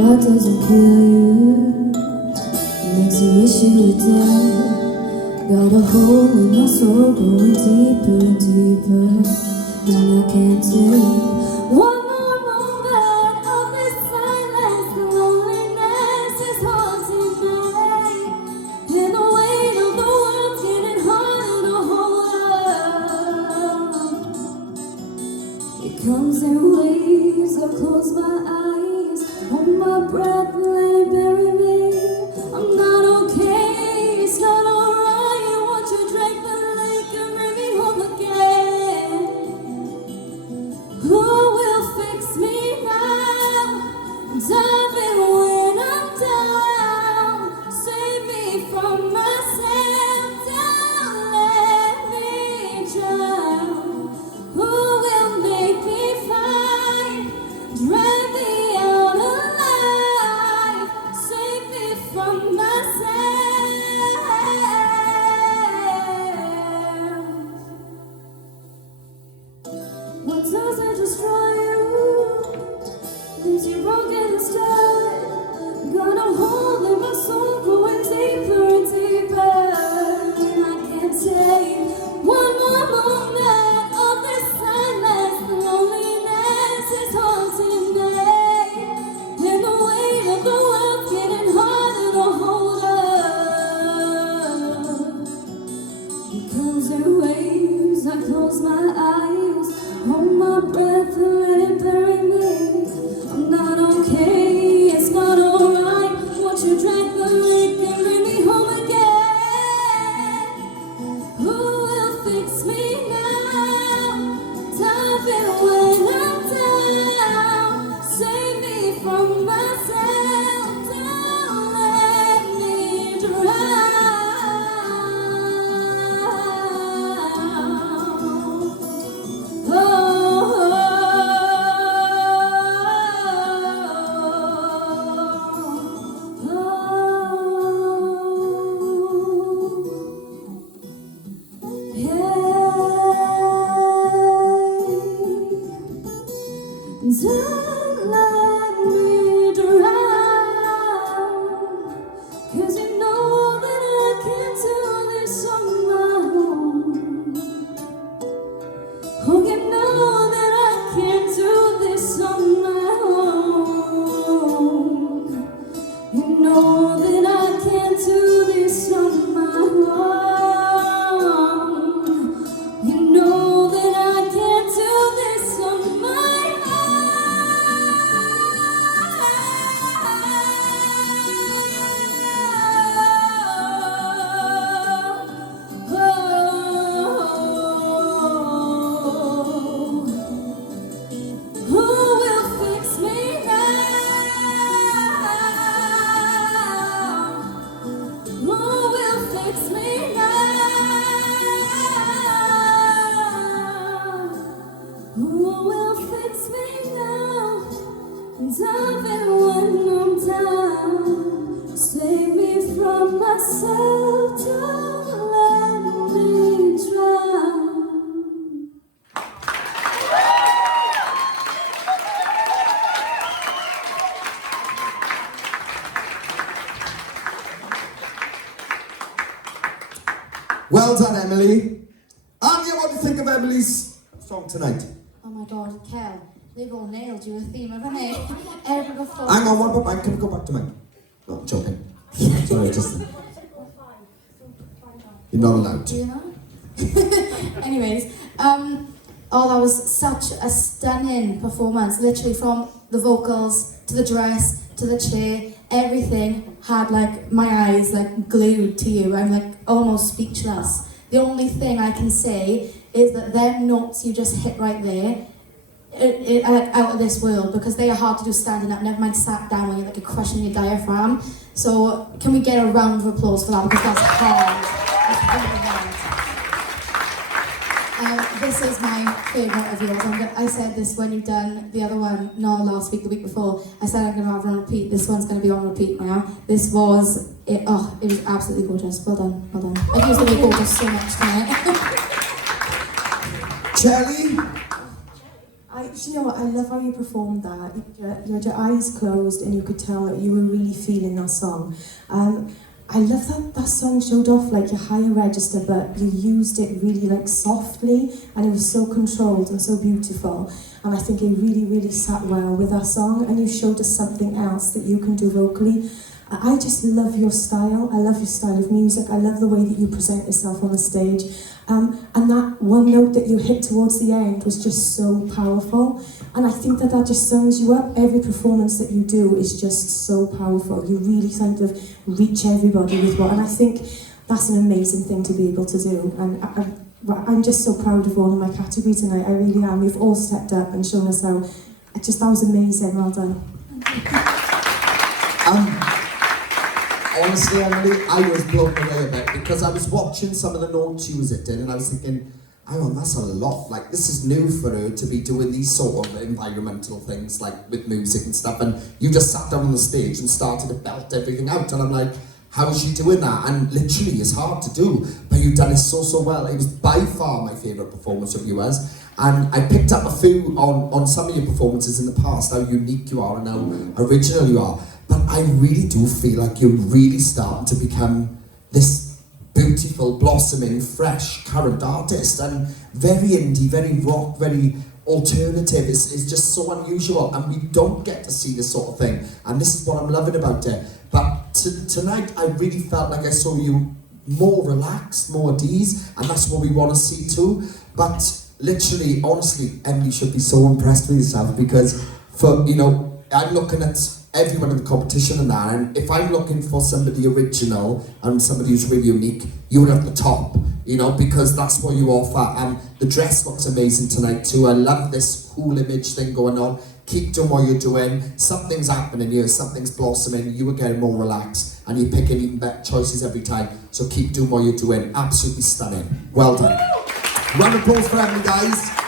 what doesn't kill you makes you wish you were dead. Got a hole in my soul going deeper and deeper, and I can't take one more moment of this silence. The loneliness is haunting me, and the weight of the world's getting harder to hold up. It comes in waves. I close my eyes, hold my breath, let it bury me. I'm not okay, it's not alright. Won't you drink the lake and bring me home again? Who will fix me now? Diving when I'm down, save me from myself, don't let me drown. Who will make me fight? Drag me out alive, save me from myself. What doesn't destroy you leaves you broken instead. Got a hole in my soul going deeper and deeper, and I can't take one more moment of this silence. The loneliness is haunting me, and the weight of the world's getting harder to hold up. It comes in waves. I close my eyes, hold my breath and let it bury me. I'm not okay, it's not alright. Won't you drink the lake and bring me home again? Who will fix me now? Diving when I'm down, save me from myself, don't let me drown. Don't let me drown, 'cause you know that I can't do this on my own. Oh, you know that I can't do this on my own. You know that I can't do this on my own. You know that I can't do this on my own. Who will fix me now? Who will fix me now? Who will fix me now? Diving when I'm down, save me from myself, don't let me drown. Well done, Emily. Anya, what do you think of Emily's song tonight? Oh my god, Kel, they've all nailed you a theme, haven't they? Every before. Hang on, what about mine? Can we go back to mine? No, I'm joking. Sorry, just... You're not allowed Do to. you know? Anyways, oh, that was such a stunning performance. Literally from the vocals to the dress to the chair, everything had like my eyes like glued to you. I'm like almost speechless. The only thing I can say is that them notes you just hit right there, it are like out of this world, because they are hard to do standing up, never mind sat down when you're like crushing your diaphragm. So can we get a round of applause for that, because that's hard. That's really hard. This is my favourite of yours. I said this when you've done the other one, not last week, the week before. I said I'm going to have it on repeat. This one's going to be on repeat now. This was, it was absolutely gorgeous. Well done, well done. I've used the word gorgeous so much tonight. Charlie? I You know what, I love how you performed that. You had your eyes closed and you could tell that you were really feeling that song. I love that song showed off like your higher register, but you used it really like softly, and it was so controlled and so beautiful. And I think it really, really sat well with that song, and you showed us something else that you can do vocally. I just love your style. I love your style of music. I love the way that you present yourself on the stage. And that one note that you hit towards the end was just so powerful. And I think that just sums you up. Every performance that you do is just so powerful. You really kind of reach everybody with what, and I think that's an amazing thing to be able to do. And I'm just so proud of all of my category tonight. I really am. You've all stepped up and shown us how. That was amazing. Well done. Honestly, Emily, I was blown away a bit because I was watching some of the notes she was hitting and I was thinking, hang on, that's a lot. Like, this is new for her to be doing these sort of environmental things, like with music and stuff. And you just sat down on the stage and started to belt everything out. And I'm like, how is she doing that? And literally, it's hard to do, but you've done it so well. It was by far my favourite performance of yours. And I picked up a few on some of your performances in the past, how unique you are and how original you are. But I really do feel like you're really starting to become this beautiful, blossoming, fresh, current artist, and very indie, very rock, very alternative. It's just so unusual, and we don't get to see this sort of thing, and this is what I'm loving about it. But tonight, I really felt like I saw you more relaxed, more at ease, and that's what we want to see too. But literally, honestly, Emily should be so impressed with yourself, because I'm looking at everyone in the competition and that, and if I'm looking for somebody original and somebody who's really unique, you're at the top, because that's what you offer. And the dress looks amazing tonight too. I love this cool image thing going on. Keep doing what you're doing. Something's happening here, something's blossoming. You are getting more relaxed and you're picking even better choices every time. So keep doing what you're doing. Absolutely stunning. Well done. Round of applause for Emily, guys.